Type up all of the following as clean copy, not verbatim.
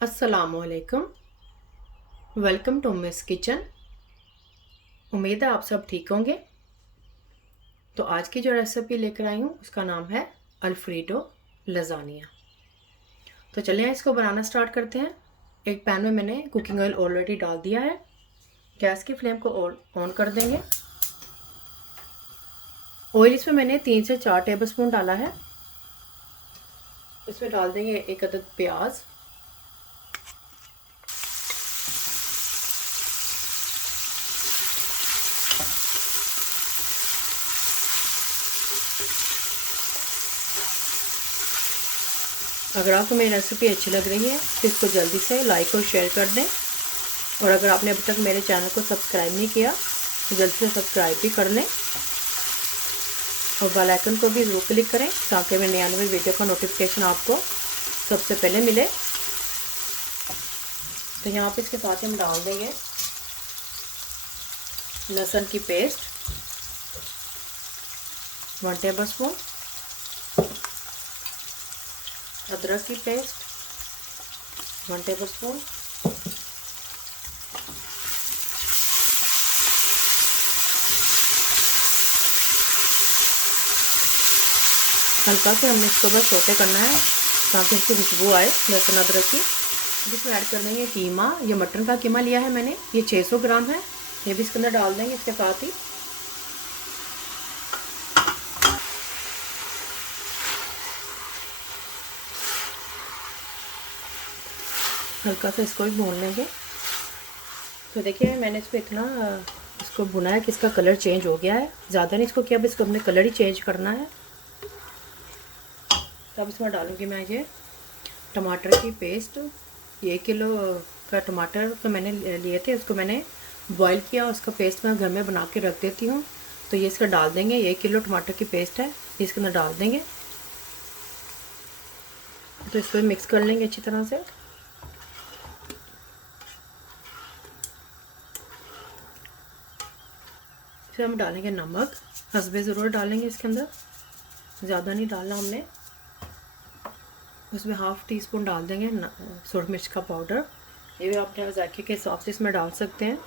अस्सलामुअलैकुम। Welcome to Miss Kitchen. उम्मीद है आप सब ठीक होंगे। तो आज की जो रेसिपी लेकर आई हूँ उसका नाम है अल्फ्रेडो लजानिया। तो चलिए इसको बनाना स्टार्ट करते हैं। एक पैन में मैंने कुकिंग ऑयल ऑलरेडी डाल दिया है। गैस की फ्लेम को ऑन कर देंगे। ऑयल इसमें मैंने 3 से 4 टेबलस्पून डाला है। इसमें डाल देंगे एक अदद प्याज। अगर आपको मेरी रेसिपी अच्छी लग रही है तो इसको जल्दी से लाइक और शेयर कर दें। और अगर आपने अभी तक मेरे चैनल को सब्सक्राइब नहीं किया तो जल्दी से सब्सक्राइब भी कर लें और बेल आइकन को भी ज़रूर क्लिक करें ताकि मेरे नए नए वीडियो का नोटिफिकेशन आपको सबसे पहले मिले। तो यहाँ पे इसके साथ हम डाल देंगे लहसुन की पेस्ट 1 टेबलस्पून, अदरक की पेस्ट 1 टेबलस्पून, हल्का से हमने इसको बस सोटे करना है ताकि इसकी खुशबू आए लहसुन अदरक की। जिसमें ऐड कर देंगे कीमा। ये मटन का कीमा लिया है मैंने, ये 600 ग्राम है। ये भी इसके अंदर डाल देंगे इसके साथ ही। हल्का सा इसको भी भून लेंगे। तो देखिए मैंने इसको इतना इसको भुना है कि इसका कलर चेंज हो गया है। ज़्यादा नहीं इसको किया, अब इसको हमने कलर ही चेंज करना है। तब इसमें डालूंगी मैं ये टमाटर की पेस्ट। ये 1 किलो का टमाटर तो मैंने लिए थे, उसको मैंने बॉईल किया, उसका पेस्ट मैं घर में बना के रख देती हूँ। तो ये इसका डाल देंगे। ये 1 किलो टमाटर की पेस्ट है, इसके अंदर डाल देंगे। तो इसको मिक्स कर लेंगे अच्छी तरह से। फिर हम डालेंगे नमक, हसबे ज़रूर डालेंगे इसके अंदर, ज़्यादा नहीं डालना हमने। उसमें हाफ़ टी स्पून डाल देंगे सूरज मिर्च का पाउडर। ये भी अपने जायके के हिसाब से इसमें डाल सकते हैं।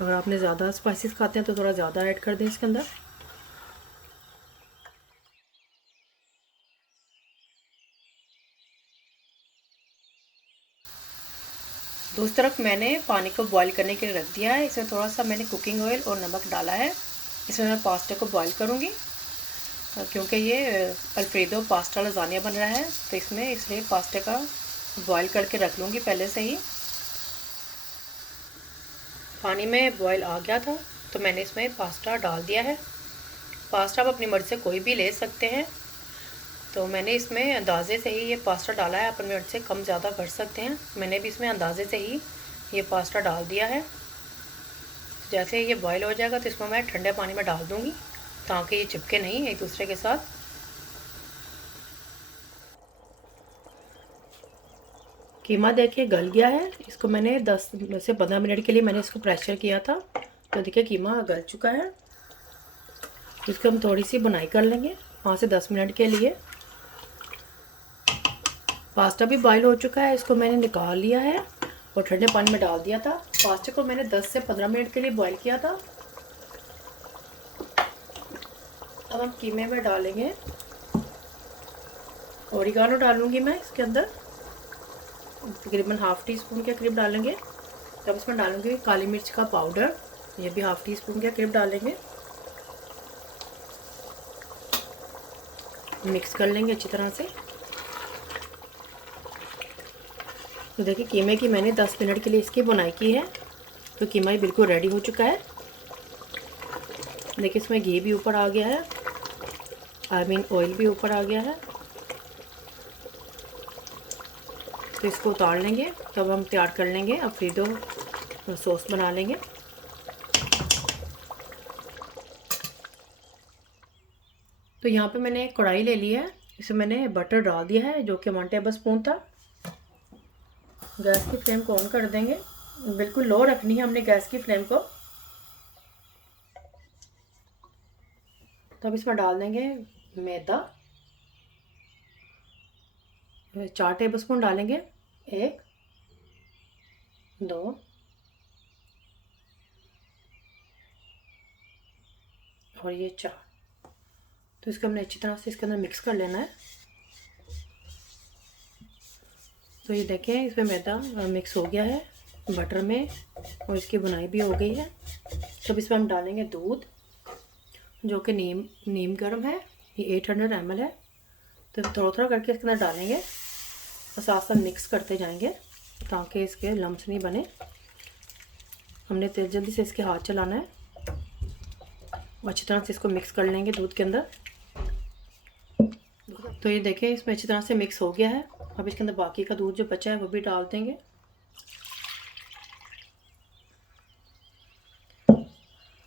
अगर आपने ज़्यादा स्पाइसेस खाते हैं तो थोड़ा ज़्यादा ऐड कर दें इसके अंदर। दूसरी तरफ मैंने पानी को बॉईल करने के लिए रख दिया है। इसमें थोड़ा सा मैंने कुकिंग ऑयल और नमक डाला है। इसमें मैं पास्ता को बॉईल करूँगी क्योंकि ये अल्फ्रेडो पास्ता लजानिया बन रहा है, तो इसमें इसलिए पास्ता का बॉईल करके रख लूँगी पहले से ही। पानी में बॉईल आ गया था तो मैंने इसमें पास्ता डाल दिया है। पास्ता आप अपनी मर्ज़ी से कोई भी ले सकते हैं। तो मैंने इसमें अंदाज़े से ही ये पास्ता डाला है, अपनी मर्ज़ी से कम ज़्यादा कर सकते हैं। मैंने भी इसमें अंदाज़े से ही ये पास्ता डाल दिया है। जैसे ये बॉईल हो जाएगा तो इसमें मैं ठंडे पानी में डाल दूँगी ताकि ये चिपके नहीं एक दूसरे के साथ। कीमा देखिए गल गया है। इसको मैंने 10 से 15 मिनट के लिए मैंने इसको प्रेशर किया था। तो देखिए कीमा गल चुका है। इसको हम थोड़ी सी बुनाई कर लेंगे 5 से 10 मिनट के लिए। पास्ता भी बॉईल हो चुका है, इसको मैंने निकाल लिया है और ठंडे पानी में डाल दिया था। पास्ता को मैंने 10 से 15 मिनट के लिए बॉईल किया था। अब हम कीमे में डालेंगे ओरिगानो, डालूंगी मैं इसके अंदर तकरीबन हाफ़ टी स्पून के करीब डालेंगे। तब इसमें डालूंगी काली मिर्च का पाउडर, ये भी हाफ़ टी स्पून के करीब डालेंगे। मिक्स कर लेंगे अच्छी तरह से। तो देखिए कीमे की मैंने 10 मिनट के लिए इसकी बुनाई की है। तो कीमा ही बिल्कुल रेडी हो चुका है। देखिए इसमें घी भी ऊपर आ गया है, ऑयल भी ऊपर आ गया है। तो इसको उतार लेंगे, तब हम तैयार कर लेंगे अल्फ्रेडो सॉस बना लेंगे। तो यहाँ पे मैंने एक कढ़ाई ले ली है, इसमें मैंने बटर डाल दिया है जो कि 1 टेबल स्पून था। गैस की फ्लेम को ऑन कर देंगे, बिल्कुल लो रखनी है हमने गैस की फ्लेम को। तब इसमें डाल देंगे मैदा, 4 टेबल स्पून डालेंगे। 1 2 और ये 4। तो इसको हमने अच्छी तरह से इसके अंदर मिक्स कर लेना है। तो ये देखें इसमें मैदा मिक्स हो गया है बटर में और इसकी बुनाई भी हो गई है। तब इसमें हम डालेंगे दूध जो कि नीम गर्म है, ये 800 ml है। तो थोड़ा थोड़ा करके इसके अंदर डालेंगे और साथ साथ मिक्स करते जाएंगे ताकि इसके लम्स नहीं बने। हमने तेज जल्दी से इसके हाथ चलाना है और अच्छी तरह से इसको मिक्स कर लेंगे दूध के अंदर। तो ये देखें इसमें अच्छी तरह से मिक्स हो गया है। अब इसके अंदर बाकी का दूध जो बचा है वो भी डाल देंगे।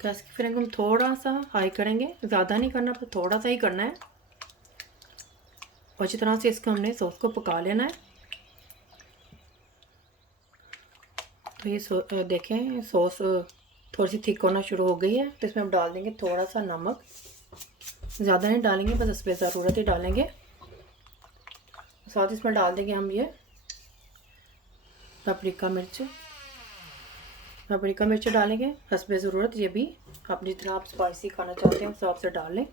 गैस की फ्लेम को हम थोड़ा सा हाई करेंगे, ज़्यादा नहीं करना पर थोड़ा सा ही करना है। और अच्छी तरह से इसको हमने सॉस को पका लेना है। तो ये देखें सॉस थोड़ी सी थिक होना शुरू हो गई है। तो इसमें हम डाल देंगे थोड़ा सा नमक, ज़्यादा नहीं डालेंगे, बस इस पर ज़रूरत ही डालेंगे। साथ इसमें डाल देंगे हम ये पापरिका मिर्च डालेंगे हस्बे ज़रूरत। ये भी आप जितना आप स्पाइसी खाना चाहते हैं उस हिसाब से डाल लें।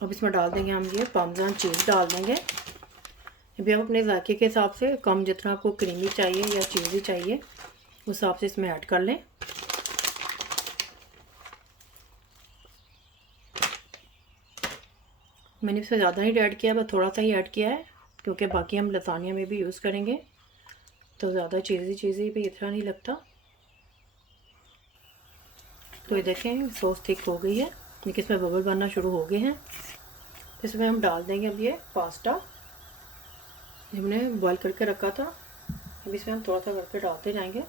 अब इसमें डाल देंगे हम ये पार्मेजान चीज़ डाल देंगे। ये भी आप अपने जायके के हिसाब से कम, जितना आपको क्रीमी चाहिए या चीज़ी चाहिए उस हिसाब से इसमें ऐड कर लें। मैंने इससे ज़्यादा नहीं ऐड किया, बस थोड़ा सा ही ऐड किया है क्योंकि बाकी हम लसानिया में भी यूज़ करेंगे तो ज़्यादा चीज़ी भी इतना नहीं लगता। तो ये देखें सॉस थिक हो गई है, देखिए इसमें बबल बनना शुरू हो गए हैं। इसमें हम डाल देंगे अब ये पास्ता हमने बॉईल करके रखा था। अब इसमें हम थोड़ा सा करके डालते जाएंगे।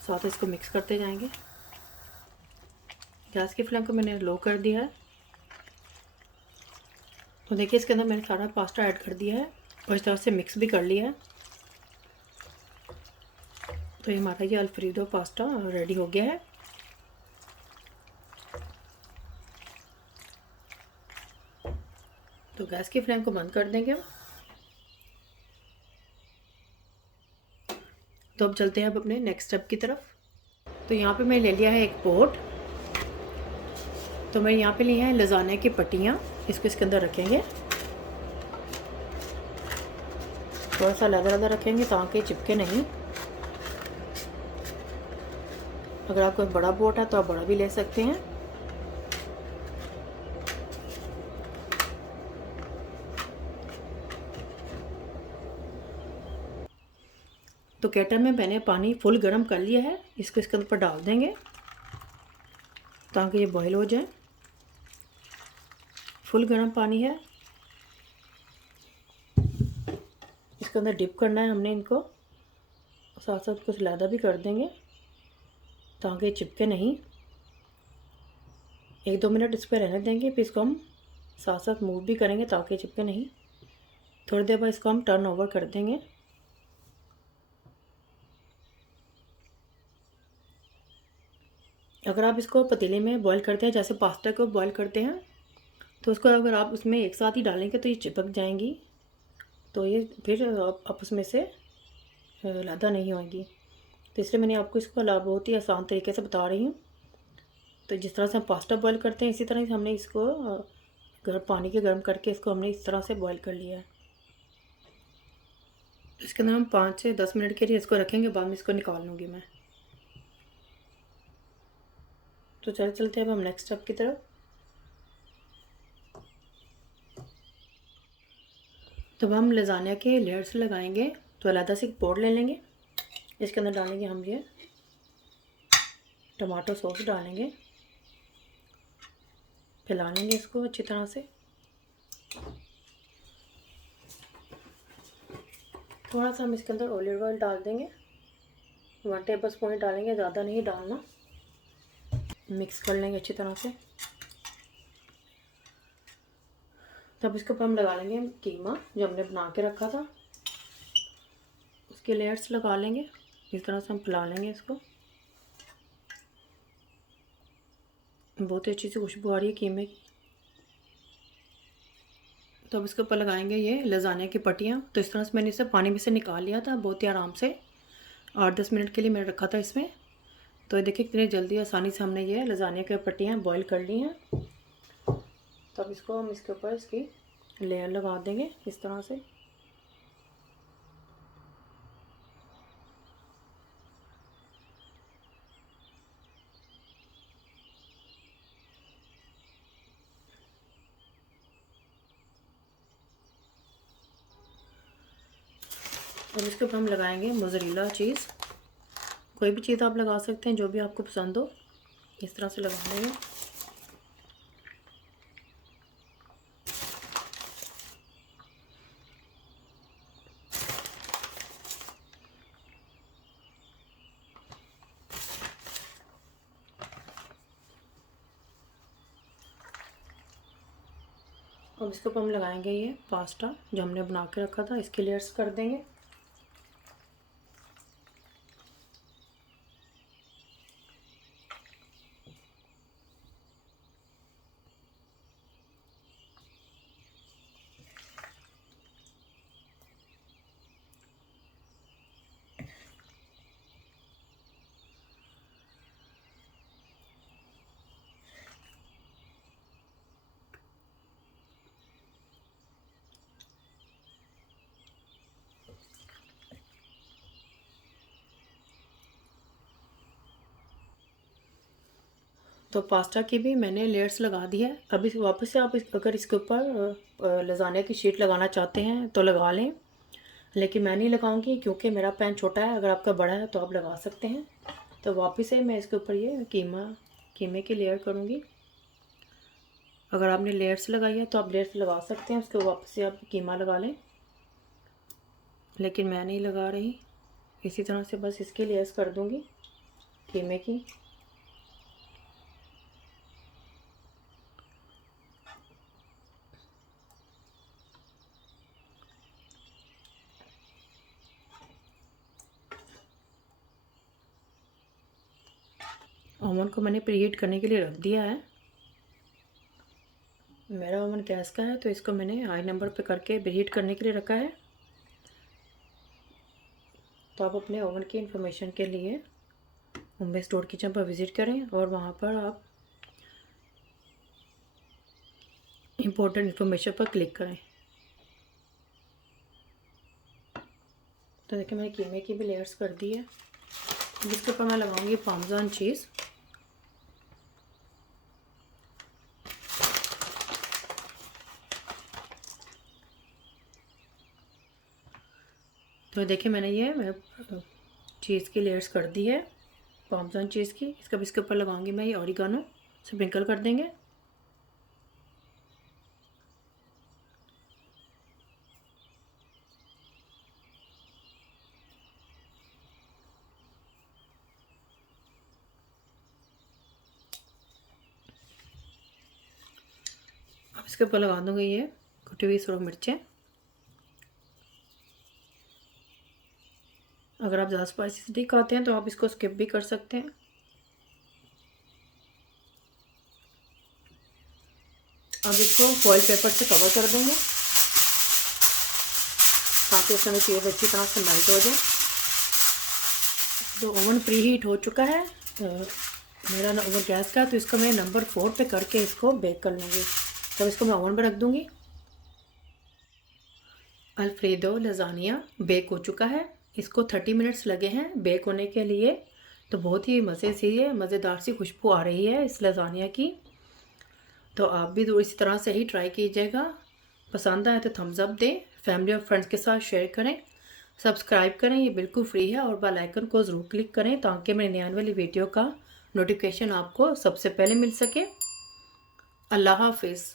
साथ इसको मिक्स करते जाएंगे। गैस की फ्लेम को मैंने लो कर दिया है। तो देखिए इसके अंदर मैंने सारा पास्ता ऐड कर दिया है और इस तरह से मिक्स भी कर लिया है। तो ये हमारा ये अल्फ्रेडो पास्ता रेडी हो गया है। तो गैस की फ्लेम को बंद कर देंगे हम। तो अब चलते हैं अब अपने नेक्स्ट स्टेप की तरफ। तो यहाँ पे मैं ले लिया है एक पोट। तो मैं यहाँ पे लिया है लजाने की पट्टियाँ, इसको इसके अंदर रखेंगे। थोड़ा सा अलग रखेंगे ताकि चिपके नहीं। अगर आपको बड़ा पोट है तो आप बड़ा भी ले सकते हैं। तो केटल में मैंने पानी फुल गर्म कर लिया है, इसको इसके ऊपर डाल देंगे ताकि ये बॉईल हो जाए। फुल गर्म पानी है, इसके अंदर डिप करना है हमने इनको। साथ साथ कुछ लैदा भी कर देंगे ताकि चिपके नहीं। 1-2 मिनट इस पर रहने देंगे, फिर इसको हम साथ साथ मूव भी करेंगे ताकि चिपके नहीं। थोड़ी देर बाद इसको हम टर्न ओवर कर देंगे। अगर आप इसको पतीले में बॉईल करते हैं जैसे पास्ता को बॉईल करते हैं तो उसको अगर आप उसमें एक साथ ही डालेंगे तो ये चिपक जाएंगी, तो ये फिर आपस में से लैदा नहीं होगी। तो इसलिए मैंने आपको इसको बहुत ही आसान तरीके से बता रही हूँ। तो जिस तरह से हम पास्ता बॉईल करते हैं इसी तरह से हमने इसको पानी के गर्म करके इसको हमने इस तरह से बॉईल कर लिया है। इसके अंदर हम 5 से 10 मिनट के लिए इसको रखेंगे, बाद में इसको निकाल लूँगी मैं। तो चलते हैं अब हम नेक्स्ट स्टेप की तरफ। तो हम लजानिया के लेयर्स लगाएंगे। तो अलग से एक पोट ले लेंगे, इसके अंदर डालेंगे हम ये टमाटो सॉस डालेंगे, फैला लेंगे इसको अच्छी तरह से। थोड़ा सा हम इसके अंदर ऑलिव ऑयल डाल देंगे, 1 टेबल स्पून डालेंगे, ज़्यादा नहीं डालना। मिक्स कर लेंगे अच्छी तरह से। तब इसके ऊपर हम लगा लेंगे कीमा जो हमने बना के रखा था, उसके लेयर्स लगा लेंगे। इस तरह से हम फैला लेंगे इसको। बहुत ही अच्छी सी खुशबू आ रही है कीमे की। तो अब इसके ऊपर लगाएंगे ये लजानिया की पट्टियाँ। तो इस तरह से मैंने इसे पानी में से निकाल लिया था बहुत ही आराम से, 8-10 मिनट के लिए मैंने रखा था इसमें। तो ये देखिए कितनी जल्दी आसानी से हमने ये लजानिया की पट्टियाँ बॉईल कर ली हैं। तो अब इसको हम इसके ऊपर इसकी लेयर लगा देंगे इस तरह से। और इसके ऊपर हम लगाएंगे मोज़रेला चीज़। कोई भी चीज़ आप लगा सकते हैं जो भी आपको पसंद हो, इस तरह से लगा लेंगे। अब इसके ऊपर हम लगाएंगे ये पास्ता जो हमने बना के रखा था, इसके लेयर्स कर देंगे। तो पास्ता की भी मैंने लेयर्स लगा दी है। अभी वापस से आप अगर इसके ऊपर लजानिया की शीट लगाना चाहते हैं तो लगा लें, लेकिन मैं नहीं लगाऊंगी क्योंकि मेरा पैन छोटा है। अगर आपका बड़ा है तो आप लगा सकते हैं। तो वापस से मैं इसके ऊपर ये कीमे की लेयर करूँगी। अगर आपने लेयर्स लगाई है तो आप लेयर्स लगा सकते हैं, उसके वापस से आप कीमा लगा लें, लेकिन मैं नहीं लगा रही। इसी तरह से बस इसकी लेयर्स कर दूँगी कीमे की। ओवन को मैंने प्रीहीट करने के लिए रख दिया है। मेरा ओवन गैस का है तो इसको मैंने हाई नंबर पे करके प्रीहीट करने के लिए रखा है। तो आप अपने ओवन की इंफॉर्मेशन के लिए मुंबई स्टोर किचन पर विज़िट करें और वहाँ पर आप इम्पोर्टेंट इन्फॉर्मेशन पर क्लिक करें। तो देखिए मैंने कीमे की भी लेयर्स कर दी है। जिसके ऊपर मैं लगाऊंगी पार्मेजान चीज़। तो देखिए मैंने ये चीज़ की लेयर्स कर दी है पार्मेजान चीज़ की। इसके ऊपर लगाऊंगी मैं ये ऑरिगानो, स्प्रिंकल कर देंगे। अब इसके ऊपर लगा दूंगी ये कुटी हुई सुरख मिर्चें। अगर आप ज़्यादा स्पाइसी नहीं खाते हैं तो आप इसको स्किप भी कर सकते हैं। अब इसको फॉइल पेपर से कवर कर देंगे ताकि इसमें चीज़ अच्छी तरह से मेल्ट हो जाए। तो ओवन प्री हीट हो चुका है। मेरा ओवन गैस का, तो इसको मैं नंबर 4 पे करके इसको बेक कर लूँगी। तो इसको मैं ओवन में रख दूँगी। अल्फ्रेडो लजानिया बेक हो चुका है। इसको 30 मिनट्स लगे हैं बेक होने के लिए। तो बहुत ही मज़ेदार सी खुशबू आ रही है इस लजानिया की। तो आप भी इसी तरह से ही ट्राई कीजिएगा। पसंद आए तो थम्स अप दें, फैमिली और फ्रेंड्स के साथ शेयर करें, सब्सक्राइब करें, ये बिल्कुल फ्री है। और बेल आइकन को ज़रूर क्लिक करें ताकि मेरी नई आने वाली वीडियो का नोटिफिकेशन आपको सबसे पहले मिल सके। अल्लाह हाफिज़।